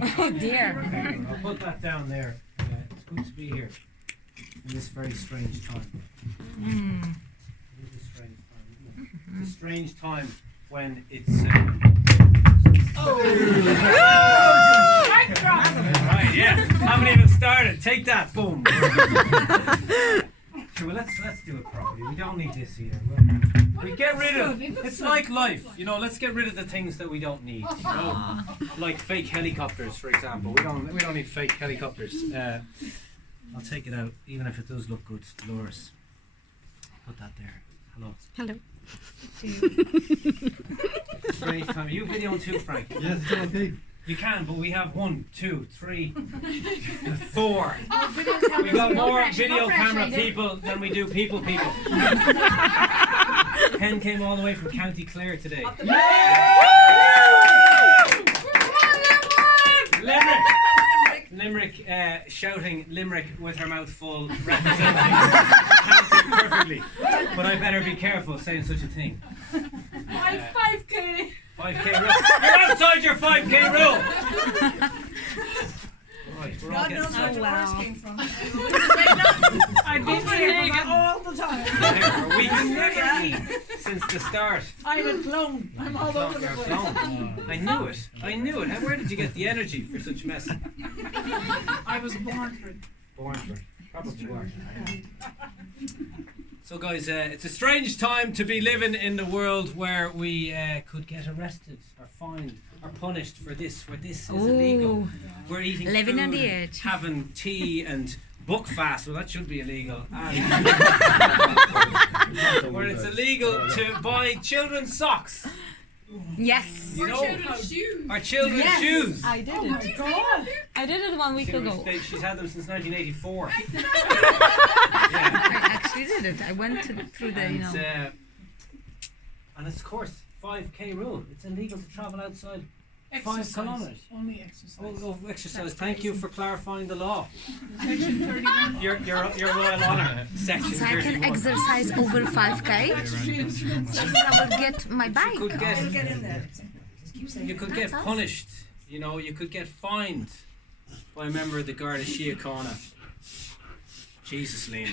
Oh dear. Okay, I'll put that down there. It's good to be here in this very strange time. It is a strange time, isn't it? It's a strange time when it's. Right, yeah. Haven't even started. Take that. Boom. Sure, well, let's do it properly. We don't need this either. We get rid of. It's like life, you know. Let's get rid of the things that we don't need. You know, like fake helicopters, for example. We don't need fake helicopters. I'll take it out, even if it does look good, Dolores. Put that there. Hello. Hello. Strange time. You video too, Frank. Yes, it's okay. You can, but we have 1, 2, 3, 4. We got more video camera people than we do people. Ken came all the way from County Clare today. Limerick, shouting Limerick with her mouth full, representing county perfectly. But I better be careful saying such a thing. 5K. 5K rule. You're outside your 5K rule. Right, we're all God getting knows where the wow. words came from. I've been here all the time. for weeks since the start. I'm a clone. I'm all over the place. I knew it. Where did you get the energy for such mess? I was born for it. Born for it. Probably were. So guys, it's a strange time to be living in the world where we could get arrested or fined or punished for this, where this is illegal. We're eating Living food on the and edge. having tea and book fast. Well, that should be illegal. And where it's illegal to buy children's socks. Yes. You know, Children's shoes. our children's shoes. I did Oh my God. I did it 1 week ago. She's had them since 1984. I actually did it. I went through the, you know. And it's, of course, 5K rule. It's illegal to travel outside 5 Exercise. kilometres. Only exercise. Oh, exercise. Thank you for clarifying the law. Section 31. Your Royal Honour. Section So I can 31. exercise over 5K. So I will get my bike. You could get, in there. you could get That's punished. You know, you could get fined by a member of the Garda Síochána. Jesus, Liam.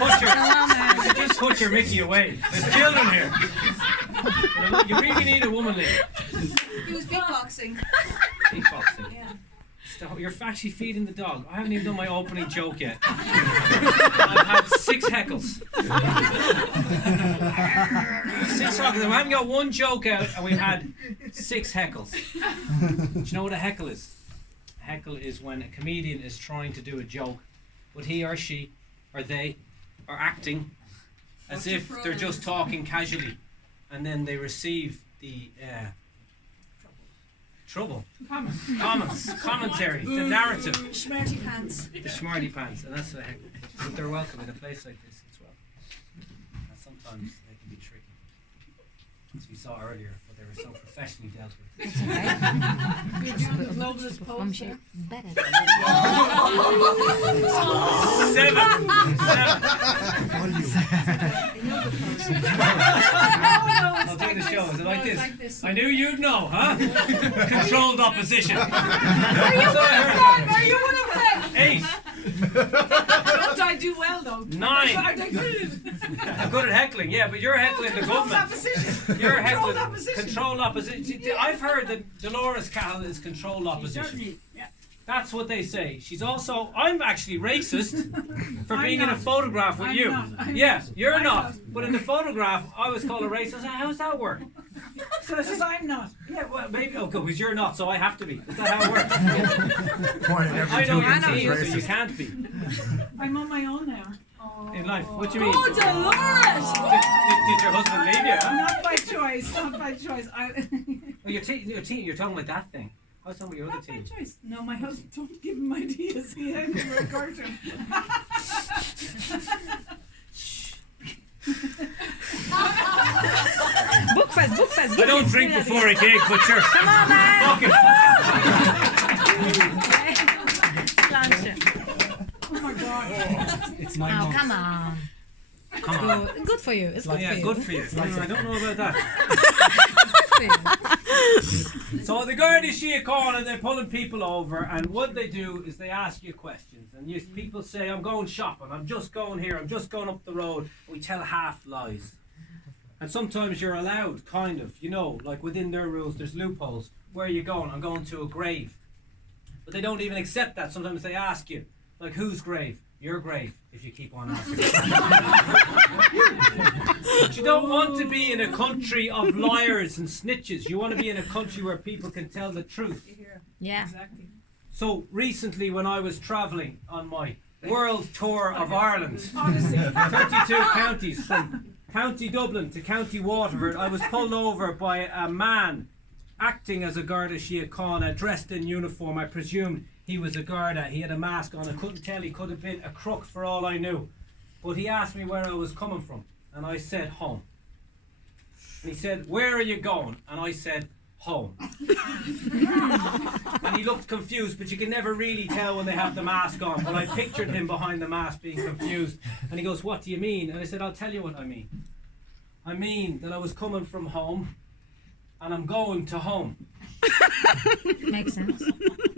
Would you just put your Mickey away? There's children here. You really need a woman, Liam. He was beatboxing. Beatboxing. Yeah. You're actually feeding the dog. I haven't even done my opening joke yet. I've had 6 heckles. 6 heckles. I haven't got one joke out, and we've had 6 heckles. Do you know what a heckle is? A heckle is when a comedian is trying to do a joke, but he or she or they are acting as if they're just talking casually, and then they receive the trouble, comments, commentary, the narrative, Smarty pants. the smarty pants, and that's a heckle. But they're welcome in a place like this as well. And sometimes they can be tricky, as we saw earlier, but they were so professionally dealt with. You're doing the globalist pose Mum, there. better. 7. I'll do the show. Is it like this? I knew you'd know, huh? Controlled opposition. Are you one of them? 8. Don't I do well though? 9. I'm I'm good at heckling, yeah, but you're heckling the government. opposition. You're Controlled heckling opposition. controlled opposition. I've heard that Dolores Cahill is controlled opposition. Yeah. That's what they say. She's also. I'm actually racist for I'm being in a not. photograph with I'm you. not. I'm Yeah, not. you're I'm not. not. But in the photograph, I was called a racist. I said, how's that work? So I said, Because I'm not. yeah, well, maybe. Oh, because you're not, so I have to be. Is that how it works? I know two you're is teen, so you racist. can't be I'm on my own now. in life. What do you mean? Oh, Dolores! Did your husband leave you? Huh? Not by choice. Not by choice. Oh, you're talking about that thing. I was talking about your other Not by team. choice. No, my husband don't give him ideas. He had to record him. Book fast. I don't drink before a gig, but sure. Come on, man. Fuck it. Oh my God. It's my Oh, mom. come on. Come on. Good for you. It's good Yeah, for you. good for you. I don't know about that. So the Garda Síochána, they're pulling people over, and what they do is they ask you questions, and people say, I'm going shopping, I'm just going here, I'm just going up the road. We tell half lies. And sometimes you're allowed, kind of, like within their rules, there's loopholes. Where are you going? I'm going to a grave. But they don't even accept that. Sometimes they ask you, like, whose grave? Your grave, if you keep on asking. But you don't want to be in a country of liars and snitches. You want to be in a country where people can tell the truth. Yeah. Exactly. So recently when I was travelling on my world tour of Ireland, 32 counties, from County Dublin to County Waterford, I was pulled over by a man acting as a Garda Síochána, dressed in uniform. I presumed he was a Garda. He had a mask on. I couldn't tell. He could have been a crook for all I knew. But he asked me where I was coming from, and I said home. And he said, where are you going? And I said, home. And he looked confused, but you can never really tell when they have the mask on. But I pictured him behind the mask being confused. And he goes, what do you mean? And I said, I'll tell you what I mean. I mean that I was coming from home, and I'm going to home. Makes sense.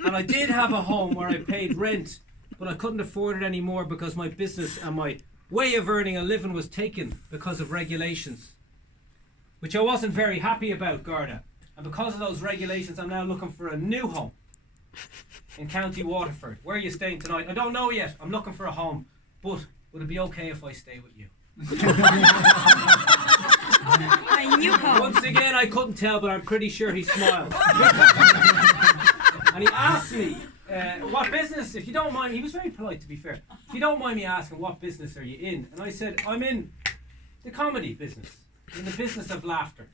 And I did have a home where I paid rent, but I couldn't afford it anymore because my business and my way of earning a living was taken because of regulations, which I wasn't very happy about, Garda. And because of those regulations, I'm now looking for a new home in County Waterford. Where are you staying tonight? I don't know yet. I'm looking for a home. But would it be okay if I stay with you? A new home. Once again, I couldn't tell, but I'm pretty sure he smiled. And he asked me, what business, if you don't mind, he was very polite to be fair, if you don't mind me asking, what business are you in? And I said, I'm in the comedy business, in the business of laughter.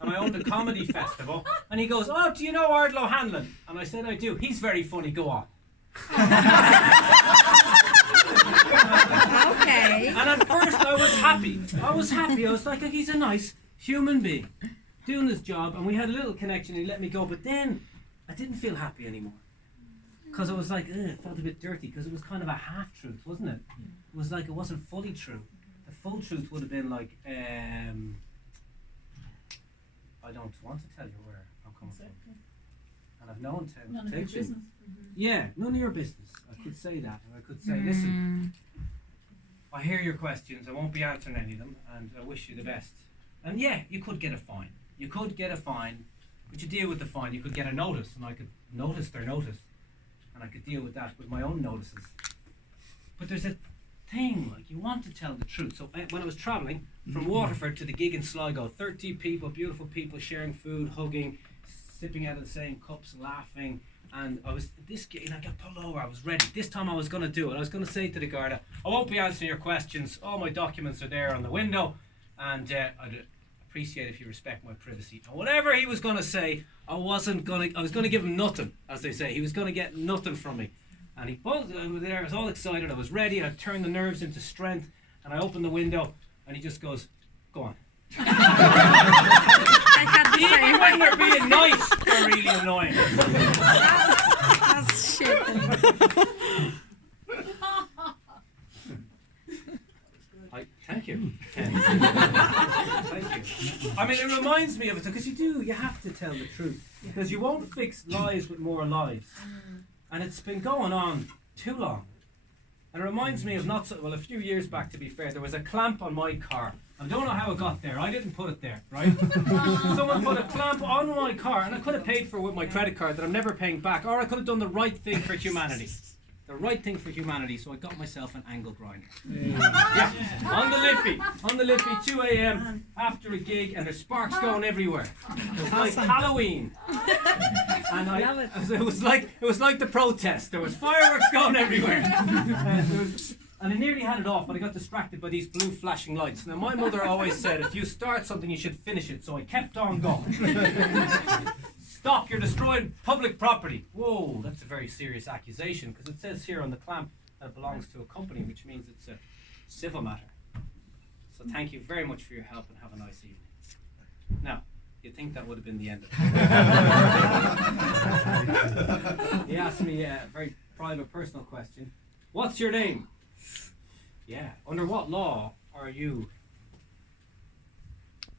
And I own the comedy festival. And he goes, oh, do you know Ardlo Hanlon? And I said, I do. He's very funny, go on. Okay. And at first I was happy. I was like, he's a nice human being doing his job, and we had a little connection. He let me go, but then I didn't feel happy anymore because I was like, it felt a bit dirty because it was kind of a half truth, wasn't it? It was like it wasn't fully true. The full truth would have been like, I don't want to tell you where I'm coming from, and I've no None of your intention. business. Yeah, none of your business. I could say that, and I could say, listen, I hear your questions, I won't be answering any of them, and I wish you the best. And yeah, you could get a fine. You could get a fine, but you deal with the fine. You could get a notice, and I could notice their notice, and I could deal with that with my own notices. But there's a thing, like, you want to tell the truth. So when I was travelling from Waterford to the gig in Sligo, 30 people, beautiful people, sharing food, hugging, sipping out of the same cups, laughing. And I was I got pulled over. I was ready. This time I was going to do it. I was going to say to the Garda, I won't be answering your questions. All my documents are there on the window, and I'd appreciate if you respect my privacy. And whatever he was going to say, I was going to give him nothing, as they say. He was going to get nothing from me. And he pulled over there. I was all excited. I was ready. I turned the nerves into strength, and I opened the window, and he just goes, go on. I had the Even same. when they're being nice, they're really annoying. That's shit. Thank you. Thank you. I mean, it reminds me of it because you have to tell the truth, because you won't fix lies with more lies, and it's been going on too long. And it reminds me of a few years back, to be fair, there was a clamp on my car. I don't know how it got there. I didn't put it there, right? Someone put a clamp on my car, and I could have paid for it with my credit card that I'm never paying back, or I could have done the right thing for humanity. The right thing for humanity, so I got myself an angle grinder. Yeah, on the Liffey, 2 a.m. after a gig, and there's sparks going everywhere. It was like Halloween, and it was like the protest. There was fireworks going everywhere, and I nearly had it off, but I got distracted by these blue flashing lights. Now, my mother always said, if you start something, you should finish it. So I kept on going. Stop, you're destroying public property. Whoa, that's a very serious accusation, because it says here on the clamp that it belongs to a company, which means it's a civil matter. So thank you very much for your help, and have a nice evening. Now, you'd think that would have been the end of it. He asked me a very private, personal question. What's your name? Yeah. Under what law are you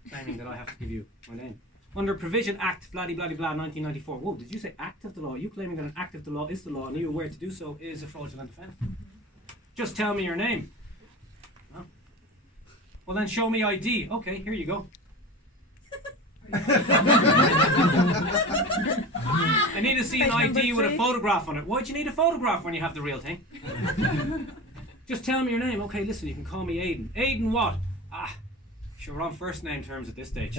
claiming that I have to give you my name? Under Provision Act, blah, blah, blah, 1994. Whoa, did you say act of the law? Are you claiming that an act of the law is the law and you aware to do so is a fraudulent offence? Just tell me your name. No? Well, then show me ID. Okay, here you go. I need to see an ID with a photograph on it. Why'd you need a photograph when you have the real thing? Just tell me your name. Okay, listen, you can call me Aidan. Aidan what? Sure, we're on first name terms at this stage.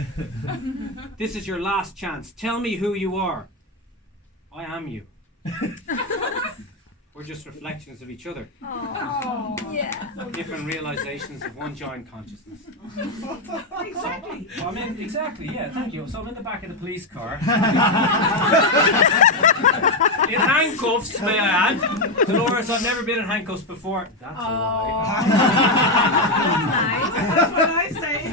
This is your last chance. Tell me who you are. I am you. We're just reflections of each other. Oh, yeah. Different realizations of one giant consciousness. Exactly. So I'm in, exactly, yeah, thank you. So I'm in the back of the police car. In handcuffs, may I add. Dolores, I've never been in handcuffs before. That's a lie. That's what I say.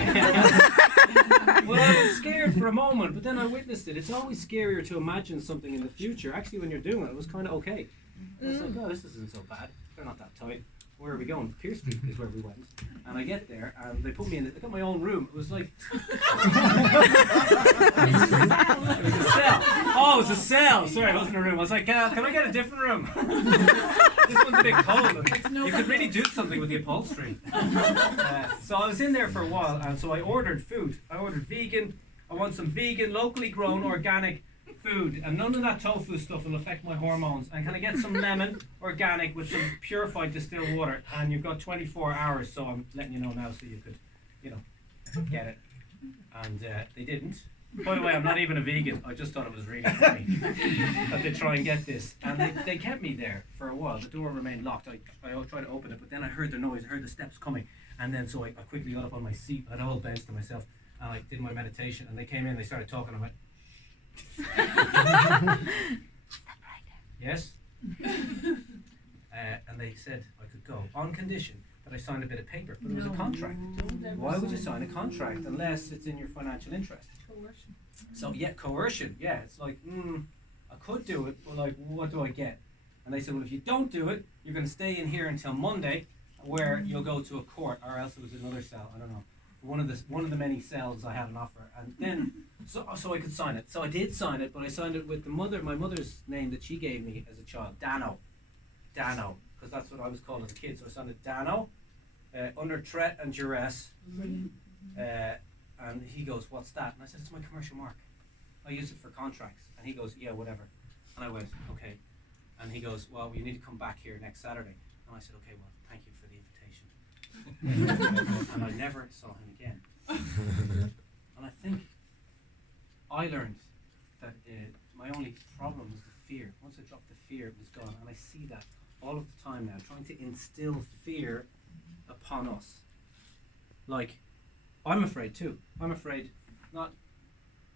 Well, I was scared for a moment, but then I witnessed it. It's always scarier to imagine something in the future. Actually, when you're doing it, it was kind of okay. I was like, oh, this isn't so bad. They're not that tight. Where are we going? Pierce Street is where we went. And I get there, and they put me in. I got my own room. It was like it was a cell. Oh, it was a cell. Sorry, it wasn't a room. I was like, can I get a different room? This one's a bit cold. You could really do something with the upholstery. So I was in there for a while, and so I ordered food. I ordered vegan. I want some vegan, locally grown, organic food, and none of that tofu stuff will affect my hormones. And can I get some lemon, organic, with some purified distilled water? And you've got 24 hours, so I'm letting you know now so you could, get it. And they didn't. By the way, I'm not even a vegan. I just thought it was really funny that they try and get this. And they kept me there for a while. The door remained locked. I tried to open it, but then I heard the noise, I heard the steps coming. And then so I quickly got up on my seat. I had a whole bench to myself, and I did my meditation. And they came in, they started talking. I went, yes? And they said I could go on condition that I signed a bit of paper, but it was a contract. Why would you sign a contract unless it's in your financial interest? Coercion. So yeah, coercion. Yeah, it's like, I could do it, but like, what do I get? And they said, well, if you don't do it, you're going to stay in here until Monday, where you'll go to a court, or else it was another cell. I don't know. One of the many cells I had an offer, and then so I could sign it. So I did sign it, but I signed it with my mother's name that she gave me as a child, Dano, because that's what I was called as a kid. So I signed it Dano, under threat and duress. And he goes, "What's that?" And I said, "It's my commercial mark. I use it for contracts." And he goes, "Yeah, whatever." And I went, "Okay." And he goes, "Well, you need to come back here next Saturday." And I said, "Okay, well, thank you for the invitation." And I never saw him again. And I think I learned that my only problem was the fear. Once I dropped the fear, it was gone. And I see that all of the time now, trying to instill fear upon us. Like, I'm afraid too. I'm afraid, not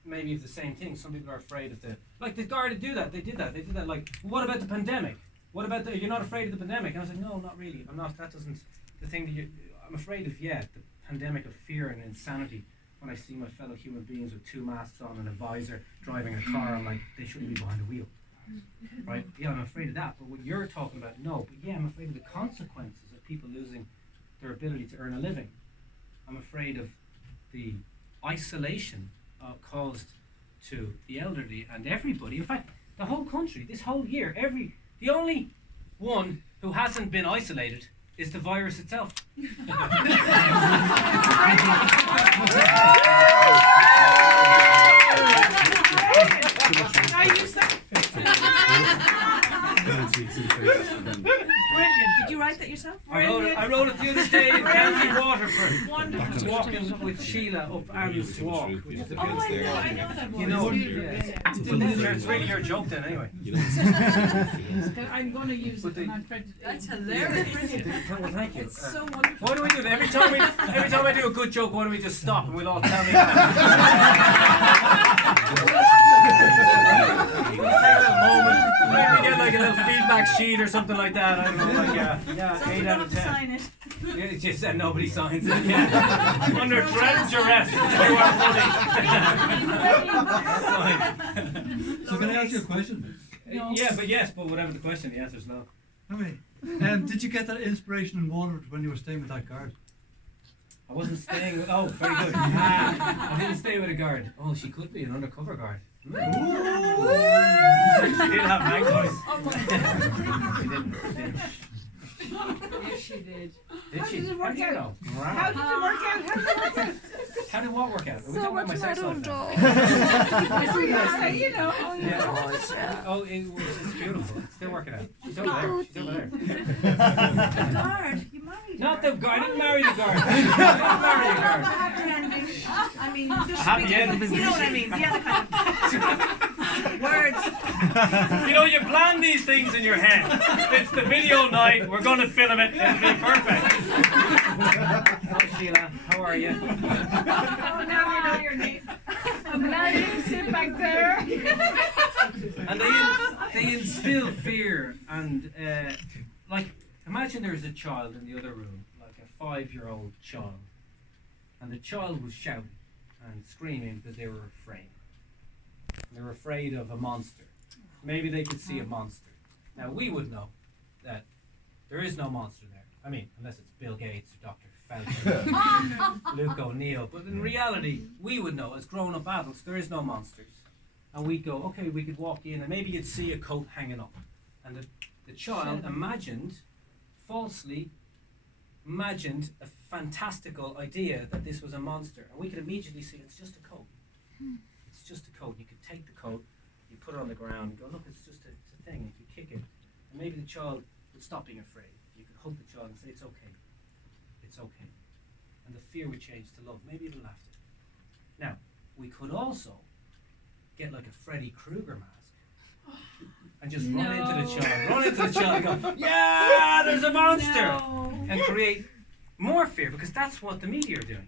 maybe of the same thing. Some people are afraid of the guard to do that. They did that. Like, what about the pandemic? What about you're not afraid of the pandemic? And I was like, no, not really. I'm not. That doesn't. The thing that I'm afraid of, the pandemic of fear and insanity. When I see my fellow human beings with 2 masks on and a visor driving a car, I'm like, they shouldn't be behind a wheel, right? Yeah, I'm afraid of that. But what you're talking about, no. But yeah, I'm afraid of the consequences of people losing their ability to earn a living. I'm afraid of the isolation caused to the elderly and everybody. In fact, the whole country, this whole year, the only one who hasn't been isolated is the virus itself. Brilliant. Did you write that yourself? I wrote it the other day in County Waterford. Wonderful. Walking with Sheila up Anne's Walk, which is a Oh, beautiful I know that one. You know, it's really your joke then, anyway. I'm going to use it and I'm trying to. That's hilarious. Well, thank you. It's so wonderful. Why do we do that? Every time I do a good joke, why don't we just stop and we'll all tell me that? Take a little moment, maybe get like a little feedback sheet or something like that. I don't know, like, yeah, 8 out of 10. Sign it. Yeah, it's just that nobody signs it. Yeah. Under threat and duress. You are funny. So can I ask you a question? No. Yeah, but whatever the question, the answer's no. Okay. Did you get that inspiration in Waterford when you were staying with that guard? I wasn't staying with, oh, very good. I didn't stay with a guard. Oh, she could be an undercover guard. She did have night clothes. She didn't. Yes, she did. Did she? How did it How work do you out? know? How Wow. did it work out? How did it work out? How did what work out? Are we So talking about my much sex life Naruto. now? You know. Yeah. Oh, it's beautiful. It's still working out. She's over there. She's over there. Guard, you married Not her. the guard. I didn't marry the guard. I didn't marry the guard. Happy ending. I mean, just Happy speaking- ending. You know what I mean? The other kind of words. You know, you plan these things in your head. It's the video night. We're going to film it. It'll be perfect. Hi, Sheila. How are you? Oh, now we know your name. I'm glad you didn't sit back there. And they instill fear. And, like, imagine there's a child in the other room, like a 5-year-old child. And the child was shouting and screaming because they were afraid. They were afraid of a monster. Maybe they could see a monster. Now, we would know that there is no monster there. I mean, unless it's Bill Gates or Dr. Fauci, Luke O'Neill. But in reality, we would know as grown-up adults, there is no monsters. And we'd go, okay, we could walk in and maybe you'd see a coat hanging up. And the child falsely imagined a fantastical idea that this was a monster. And we could immediately see it's just a coat. It's just a coat. You could take the coat, you put it on the ground, and go, look, it's just a thing. You could kick it. And maybe the child would stop being afraid. You could hug the child and say, it's okay. It's okay. And the fear would change to love. Maybe even laughter. Now, we could also get like a Freddy Krueger mask and just run into the child and go, yeah, there's a monster! And create more fear, because that's what the media are doing.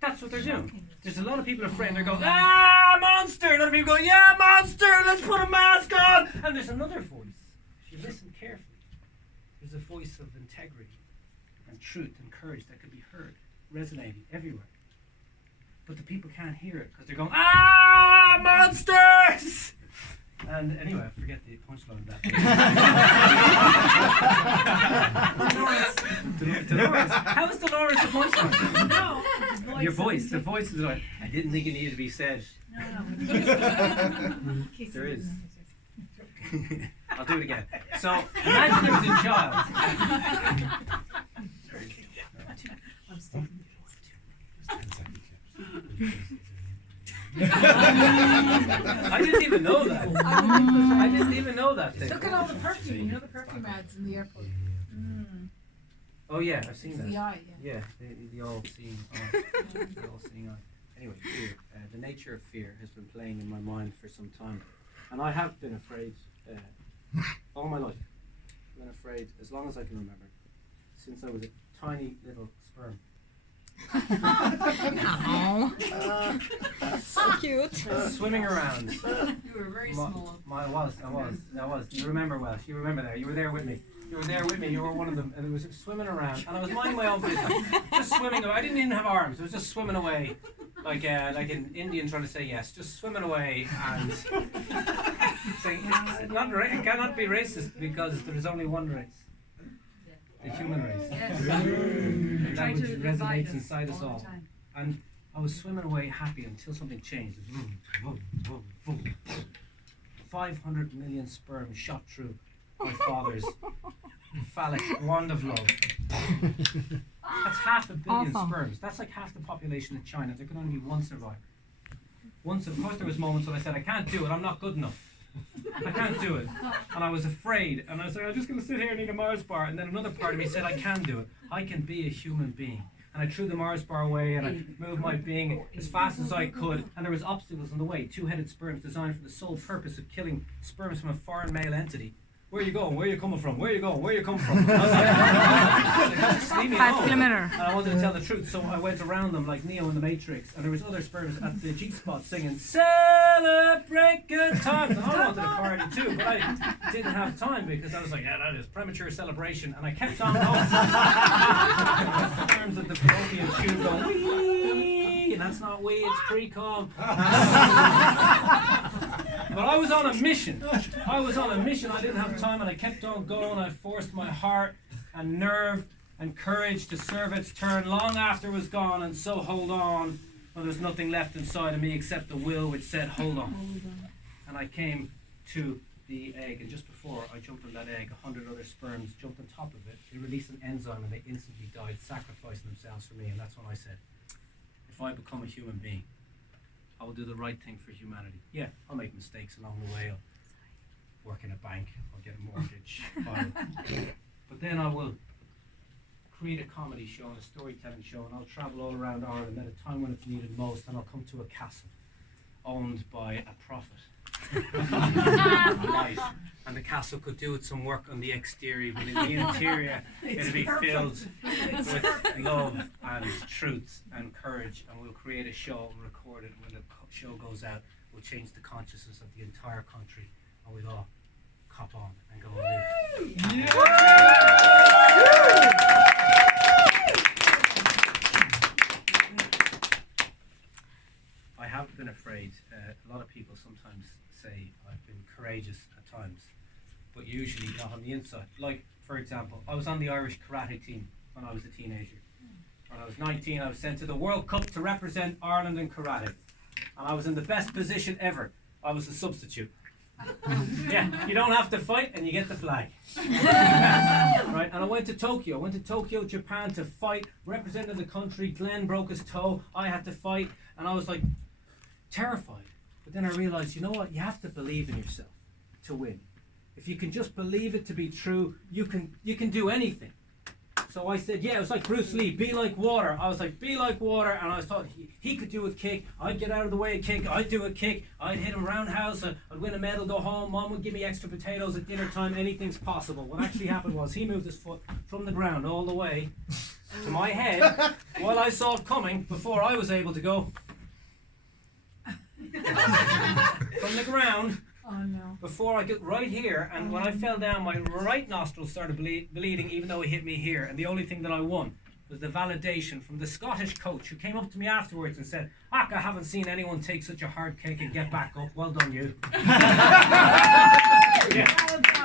That's what they're doing. There's a lot of people afraid and they're going, ah, monster! And other people go, yeah, monster, let's put a mask on! And there's another voice. If you listen carefully, there's a voice of integrity and truth and courage that could be heard, resonating everywhere. But the people can't hear it because they're going, ah, monsters! And anyway, I forget the punchline of that. Dolores. How is Dolores the punchline? No. Your voice. The voice is like, I didn't think it needed to be said. There is. I'll do it again. So, imagine there was a child. I didn't even know that. I didn't even know that thing. Look at all the perfume. You know the perfume ads in the airport. Oh yeah, I've seen It's that. the eye, yeah. Yeah, the all-seeing eye. The all-seeing eye. Anyway, fear. The nature of fear has been playing in my mind for some time, and I have been afraid all my life. I've been afraid as long as I can remember, since I was a tiny little sperm. So cute. Swimming around. You were very small. I was. You remember well. You remember that. You were there with me. You were there with me. You were one of them. And it was swimming around. And I was minding my own business. Just swimming away. I didn't even have arms. I was just swimming away. Like an Indian trying to say yes. Just swimming away and saying, it cannot be racist because there is only one race. The human race. And that which resonates inside us all. And I was swimming away happy until something changed. 500 million sperm shot through my father's phallic wand of love. That's half a billion sperms. That's like half the population of China. There can only be one survivor. Of course there was moments when I said, I can't do it, I'm not good enough. I can't do it. And I was afraid. And I was like, I'm just going to sit here and eat a Mars bar. And then another part of me said, I can do it. I can be a human being. And I threw the Mars bar away and I moved my being as fast as I could. And there was obstacles in the way. 2-headed sperms designed for the sole purpose of killing sperms from a foreign male entity. Where are you going? Where are you coming from? Where are you going? Where are you coming from? And I was like, just leave me 5 alone. kilometers. And I wanted to tell the truth, so I went around them like Neo in the Matrix. And there was other sperms at the G-spot singing, celebrate good times. And I wanted to party too, but I didn't have time because I was like, yeah, that is premature celebration. And I kept on going. Sperms of the fallopian tube going, wee, and that's not wee, it's pre-com. But I was on a mission. I didn't have time and I kept on going. I forced my heart and nerve and courage to serve its turn long after it was gone, and so hold on when there's nothing left inside of me except the will which said hold on. And I came to the egg, and just before I jumped on that egg, 100 other sperms jumped on top of it. They released an enzyme and they instantly died, sacrificing themselves for me. And that's when I said, if I become a human being, I will do the right thing for humanity. Yeah, I'll make mistakes along the way. I'll work in a bank, I'll get a mortgage. But then I will create a comedy show and a storytelling show, and I'll travel all around Ireland at a time when it's needed most, and I'll come to a castle owned by a prophet. Right. And the castle could do with some work on the exterior, but in the interior it'll be filled with love and truth and courage, and we'll create a show and record it, and when the show goes out we'll change the consciousness of the entire country, and we'll all cop on and go and live. I haven't been afraid. A lot of people sometimes say I've been courageous at times, but usually not on the inside. Like, for example, I was on the Irish karate team when I was a teenager. When I was 19, I was sent to the World Cup to represent Ireland in karate. And I was in the best position ever. I was a substitute. Yeah, you don't have to fight and you get the flag. Right, and I went to Tokyo, Japan to fight, represented the country. Glenn broke his toe, I had to fight, and I was like terrified. But then I realized, you know what, you have to believe in yourself to win. If you can just believe it to be true, you can do anything. So I said, yeah, it was like Bruce Lee, be like water. I was like, be like water, and I was thought he could do a kick. I'd get out of the way a kick, I'd do a kick, I'd hit him roundhouse, I'd win a medal, go home, Mom would give me extra potatoes at dinner time, anything's possible. What actually happened was he moved his foot from the ground all the way to my head while I saw it coming before I was able to go from the ground. Oh no. Before I get right here, and when I fell down, my right nostril started bleeding, even though he hit me here. And the only thing that I won was the validation from the Scottish coach, who came up to me afterwards and said, "Ak, I haven't seen anyone take such a hard kick and get back up. Well done, you." Yeah.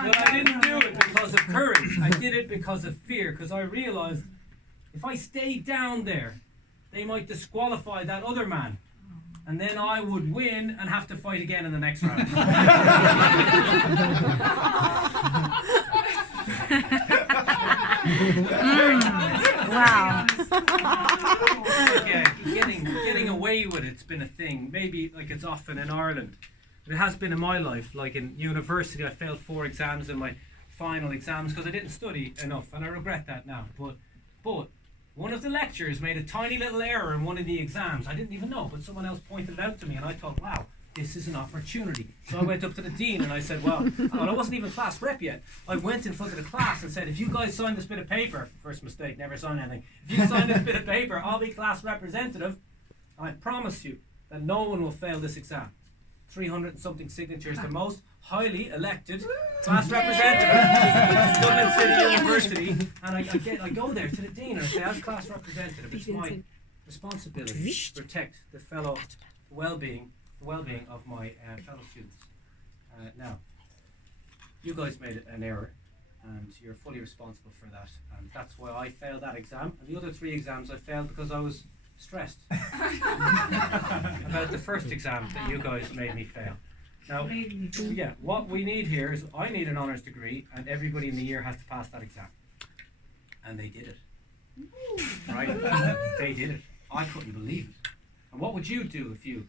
But I didn't do it because of courage. I did it because of fear, because I realized if I stayed down there, they might disqualify that other man. And then I would win and have to fight again in the next round. Wow. Yeah, getting away with it's been a thing. Maybe like it's often in Ireland. It has been in my life. Like in university, I failed 4 exams in my final exams because I didn't study enough, and I regret that now. But one of the lecturers made a tiny little error in one of the exams. I didn't even know, but someone else pointed it out to me, and I thought, wow, this is an opportunity. So I went up to the dean and I said, well, I wasn't even class rep yet. I went in front of the class and said, if you guys sign this bit of paper, first mistake, never sign anything. If you sign this bit of paper, I'll be class representative, and I promise you that no one will fail this exam. 300 and something signatures, the most highly elected class representative of Dublin City University, and I go there to the dean and I say, as class representative, it's my responsibility to protect the well-being of my fellow students. Now, you guys made an error, and you're fully responsible for that, and that's why I failed that exam, and the other 3 exams I failed because I was stressed about the first exam that you guys made me fail. Now, yeah, what we need here is I need an honours degree, and everybody in the year has to pass that exam. And they did it. Right? They did it. I couldn't believe it. And what would you do if you